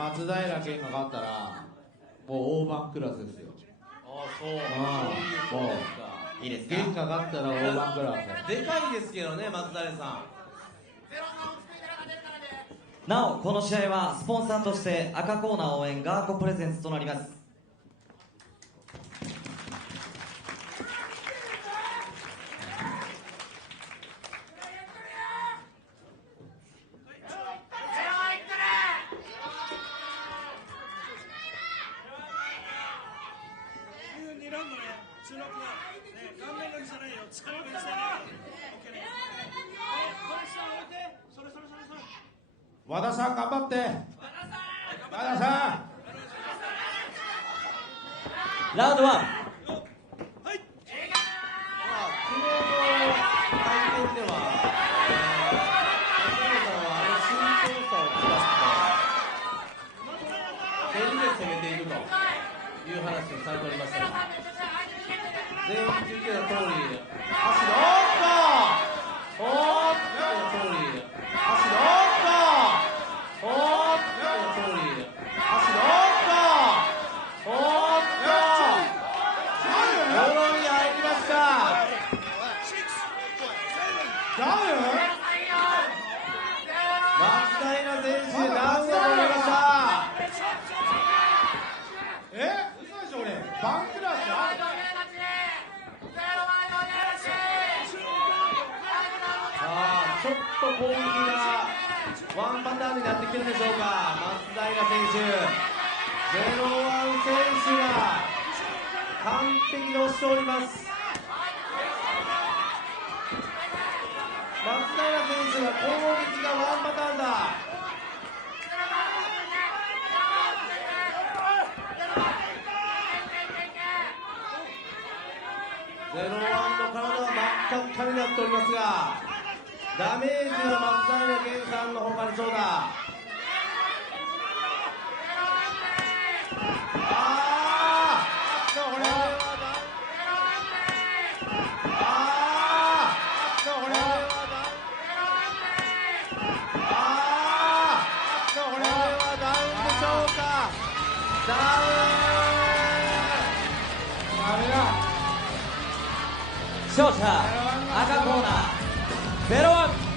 松平健が勝ったらもう大番クラスですよ。ああ、そういうことですか。いいですか。健が勝ったら大番クラス。でかいですけどね、松平さん。なおこの試合はスポンサーとして赤コーナー応援ガーコプレゼンツとなります。和田さん頑張って。和田さん。ラウンド1。まあ、昨日の会見では、松平さんはあの慎重さを使って、蹴りで攻めていくという話をされておりましたが、前半聞いてた通り、足のおーっと通り、足のおーっと通り、足のおーっと泥に入りました。ダウン。松平選手、ダウンが取られました。嘘でしょ俺。バンクラスある。さあ、ちょっと攻撃がワンパターンになってきてるでしょうか。松平選手、01選手が完璧に押しております。松平選手が攻撃がワンパターンだ。01の体は真っ赤っかになっておりますが、ダメージは松平健さんの方がありそうだ。勝者赤コーナー01